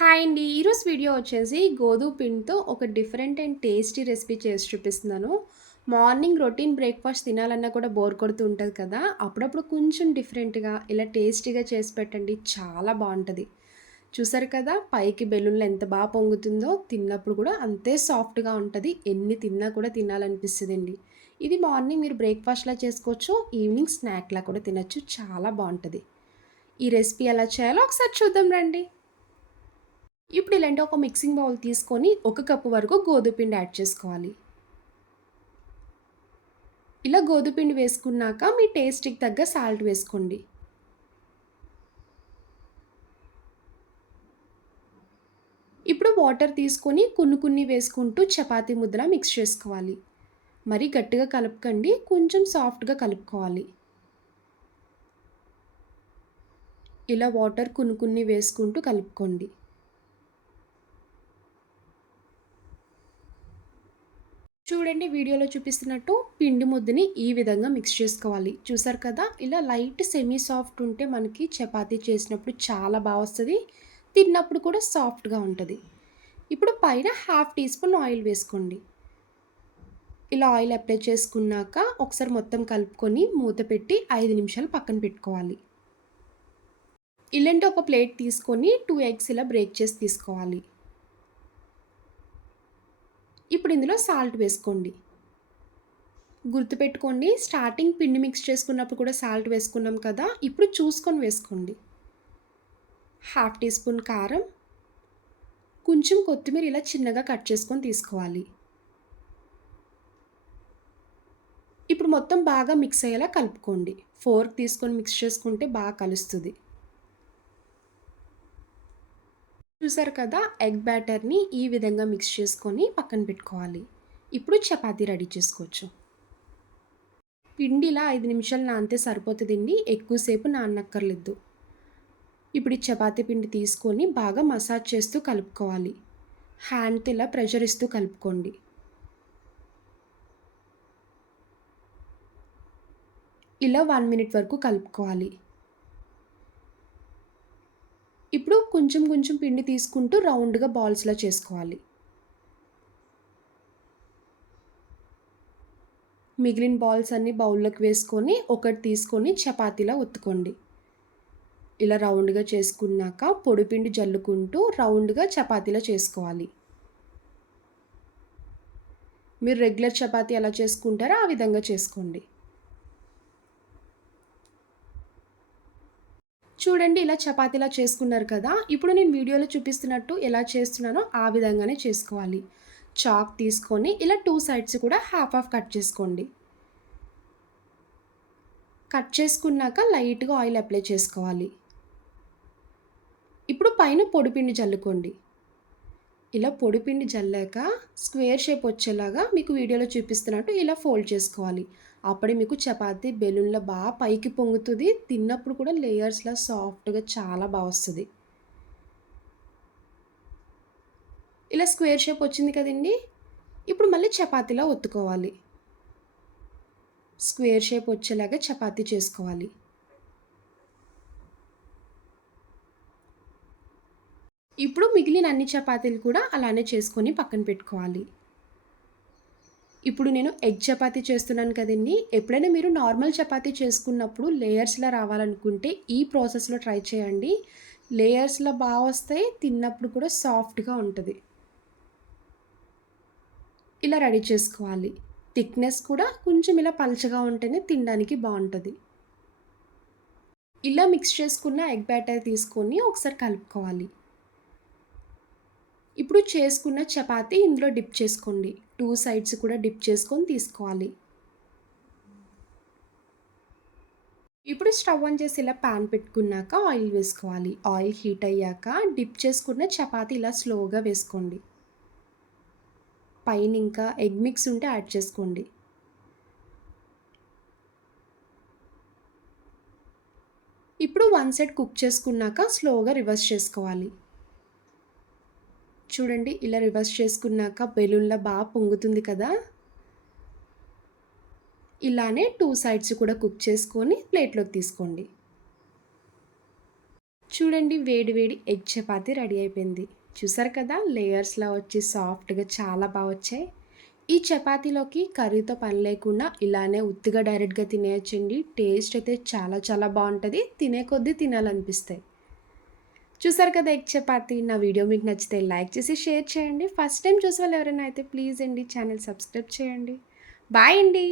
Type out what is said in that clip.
Hi అండి. ఈరోజు video వచ్చేసి గోధుమ పిండితో ఒక డిఫరెంట్ అండ్ టేస్టీ రెసిపీ చేసి చూపిస్తున్నాను. మార్నింగ్ రొటీన్ బ్రేక్‌ఫాస్ట్ తినాలన్నా కూడా బోర్ కొడుతూ ఉంటది కదా! అప్పుడప్పుడు కొంచెం డిఫరెంట్‌గా ఇలా టేస్టీగా చేసి పెట్టండి. చాలా బావుంటది. చూసారు కదా! పైకి బెలూన్‌లో ఎంత పొంగుతుందో, తిన్నప్పుడు కూడా అంతే సాఫ్ట్‌గా ఉంటది. ఎన్ని తిన్నా కూడా తినాలనిపిస్తదండి. ఇది మార్నింగ్ మీరు బ్రేక్‌ఫాస్ట్‌లా చేసుకోవచ్చు. ఈవినింగ్ స్నాక్‌లా కూడా తినొచ్చు. చాలా బావుంటది. ఈ రెసిపీ ఎలా చేయాలో ఒకసారి చూద్దాం రండి. ఇప్పుడు ఇలాంటి ఒక మిక్సింగ్ బౌల్ తీసుకొని ఒక కప్పు వరకు గోధుమ పిండి యాడ్ చేసుకోవాలి. ఇలా గోధుమ పిండి వేసుకున్నాక మీ టేస్ట్‌కి తగ్గ సాల్ట్ వేసుకోండి. ఇప్పుడు వాటర్ తీసుకొని కొన్ని వేసుకుంటూ చపాతీ ముద్దలా మిక్స్ చేసుకోవాలి. మరీ గట్టిగా కలపకండి. కొంచెం సాఫ్ట్‌గా కలుపుకోవాలి. ఇలా వాటర్ కొన్ని వేసుకుంటూ కలుపుకోండి. చూడండి వీడియోలో చూపిస్తున్నట్టు పిండి ముద్దని ఈ విధంగా మిక్స్ చేసుకోవాలి. చూసారు కదా! ఇలా లైట్ సెమీ సాఫ్ట్ ఉంటే మనకి చపాతీ చేసినప్పుడు చాలా వస్తది. తిన్నప్పుడు కూడా సాఫ్ట్‌గా ఉంటది. ఇప్పుడు పైన హాఫ్ టీ స్పూన్ ఆయిల్ వేసుకోండి. ఇలా ఆయిల్ అప్లై చేసుకున్నాక ఒకసారి మొత్తం కలుపుకొని మూత పెట్టి 5 నిమిషాలు పక్కన పెట్టుకోవాలి. ఇలాంటి ఒక ప్లేట్ తీసుకొని 2 ఎగ్స్ ఇలా బ్రేక్ చేసి తీసుకోవాలి. ఇప్పుడు ఇందులో సాల్ట్ వేసుకోండి. గుర్తుపెట్టుకోండి స్టార్టింగ్ పిండి మిక్స్ చేసుకున్నప్పుడు కూడా సాల్ట్ వేసుకున్నాం కదా! ఇప్పుడు చూసుకొని వేసుకోండి. హాఫ్ టీ స్పూన్ కారం, కొంచెం కొత్తిమీర ఇలా చిన్నగా కట్ చేసుకొని తీసుకోవాలి. ఇప్పుడు మొత్తం బాగా మిక్స్ అయ్యేలా కలుపుకోండి. ఫోర్క్ తీసుకొని మిక్స్ చేసుకుంటే బాగా కలుస్తది. చూసారు కదా! ఎగ్ బ్యాటర్‌ని ఈ విధంగా మిక్స్ చేసుకొని పక్కన పెట్టుకోవాలి. ఇప్పుడు చపాతీ రెడీ చేసుకోవచ్చు. పిండి ఇలా 5 నిమిషాలు నానితే సరిపోతదండి. ఎక్కువ సేపు నాననక్కర్లేదు. ఇప్పుడు ఈ చపాతీ పిండి తీసుకొని బాగా మసాజ్ చేస్తూ కలుపుకోవాలి. హ్యాండ్‌తో ఇలా ప్రెషర్ ఇస్తూ కలుపుకోండి. ఇలా 1 మినిట్ వరకు కలుపుకోవాలి. ఇప్పుడు కొంచెం పిండి తీసుకుంటూ రౌండ్‌గా బాల్స్‌లా చేసుకోవాలి. మిగిలిన బాల్స్ అన్నీ బౌల్‌లోకి వేసుకొని ఒకటి తీసుకొని చపాతీలా ఒత్తుకోండి. ఇలా రౌండ్‌గా చేసుకున్నాక పొడిపిండి జల్లుకుంటూ రౌండ్‌గా చపాతీలా చేసుకోవాలి. మీరు రెగ్యులర్ చపాతీ ఎలా చేసుకుంటారో ఆ విధంగా చేసుకోండి. చూడండి ఇలా చపాతీలా చేసుకున్నారు కదా! ఇప్పుడు నేను వీడియోలో చూపిస్తున్నట్టు ఎలా చేస్తున్నానో ఆ విధంగానే చేసుకోవాలి. చాక్ తీసుకొని ఇలా 2 సైడ్స్ కూడా హాఫ్ హాఫ్ కట్ చేసుకోండి. కట్ చేసుకున్నాక లైట్‌గా ఆయిల్ అప్లై చేసుకోవాలి. ఇప్పుడు పైన పొడిపిండి జల్లుకోండి. ఇలా పొడిపిండి జల్లాక స్క్వేర్ షేప్ వచ్చేలాగా మీకు వీడియోలో చూపిస్తున్నట్టు ఇలా ఫోల్డ్ చేసుకోవాలి. అప్పుడే మీకు చపాతీ బెలూన్‌లా పైకి పొంగుతది. తిన్నప్పుడు కూడా లేయర్స్‌లా సాఫ్ట్‌గా చాలా వస్తది. ఇలా స్క్వేర్ షేప్ వచ్చింది కదండీ! ఇప్పుడు మళ్ళీ చపాతీలా ఒత్తుకోవాలి. స్క్వేర్ షేప్ వచ్చేలాగా చపాతీ చేసుకోవాలి. ఇప్పుడు మిగిలిన అన్ని చపాతీలు కూడా అలానే చేసుకొని పక్కన పెట్టుకోవాలి. ఇప్పుడు నేను ఎగ్ చపాతీ చేస్తున్నాను కదండీ! ఎప్పుడైనా మీరు నార్మల్ చపాతీ చేసుకున్నప్పుడు లేయర్స్‌లా రావాలనుకుంటే ఈ ప్రాసెస్‌లో ట్రై చేయండి. లేయర్స్‌లా వస్తాయి. తిన్నప్పుడు కూడా సాఫ్ట్‌గా ఉంటది. ఇలా రెడీ చేసుకోవాలి. థిక్‌నెస్ కూడా కొంచెం ఇలా పల్చగా ఉంటేనే తినడానికి బావుంటది. ఇలా మిక్స్ చేసుకున్న ఎగ్ బ్యాటర్ తీసుకొని ఒకసారి కలుపుకోవాలి. ఇప్పుడు చేసుకున్న చపాతీ ఇందులో డిప్ చేసుకోండి. 2 సైడ్స్ కూడా డిప్ చేసుకొని తీసుకోవాలి. ఇప్పుడు స్టవ్ ఆన్ చేసి ఇలా పాన్ పెట్టుకున్నాక ఆయిల్ వేసుకోవాలి. ఆయిల్ హీట్ అయ్యాక డిప్ చేసుకున్న చపాతీ ఇలా స్లోగా వేసుకోండి. పైన ఇంకా ఎగ్ మిక్స్ ఉంటే యాడ్ చేసుకోండి. ఇప్పుడు వన్ సైడ్ కుక్ చేసుకున్నాక స్లోగా రివర్స్ చేసుకోవాలి. చూడండి ఇలా రివర్స్ చేసుకున్నాక బెలూన్‌లా పొంగుతుంది కదా! ఇలానే 2 సైడ్స్ కూడా కుక్ చేసుకొని ప్లేట్‌లోకి తీసుకోండి. చూడండి వేడి వేడి ఎగ్ చపాతీ రెడీ అయిపోయింది. చూసారు కదా! లేయర్స్‌లా వచ్చి సాఫ్ట్‌గా చాలా వచ్చాయి. ఈ చపాతీలోకి కర్రీతో పని లేకుండా ఇలానే ఉత్తిగా డైరెక్ట్‌గా తినేయొచ్చండి. టేస్ట్ అయితే చాలా చాలా బావుంటది. తినే కొద్దీ తినాలనిపిస్తాయి. చూసారు కదా ఎగ్ చపాతీ. నా వీడియో మీకు నచ్చితే లైక్ చేసి, షేర్ చేయండి. ఫస్ట్ టైమ్ చూసేవాళ్ళు ఎవరైనా అయితే ప్లీజ్ అండి ఛానల్ సబ్స్క్రైబ్ చేయండి. బాయ్ అండి.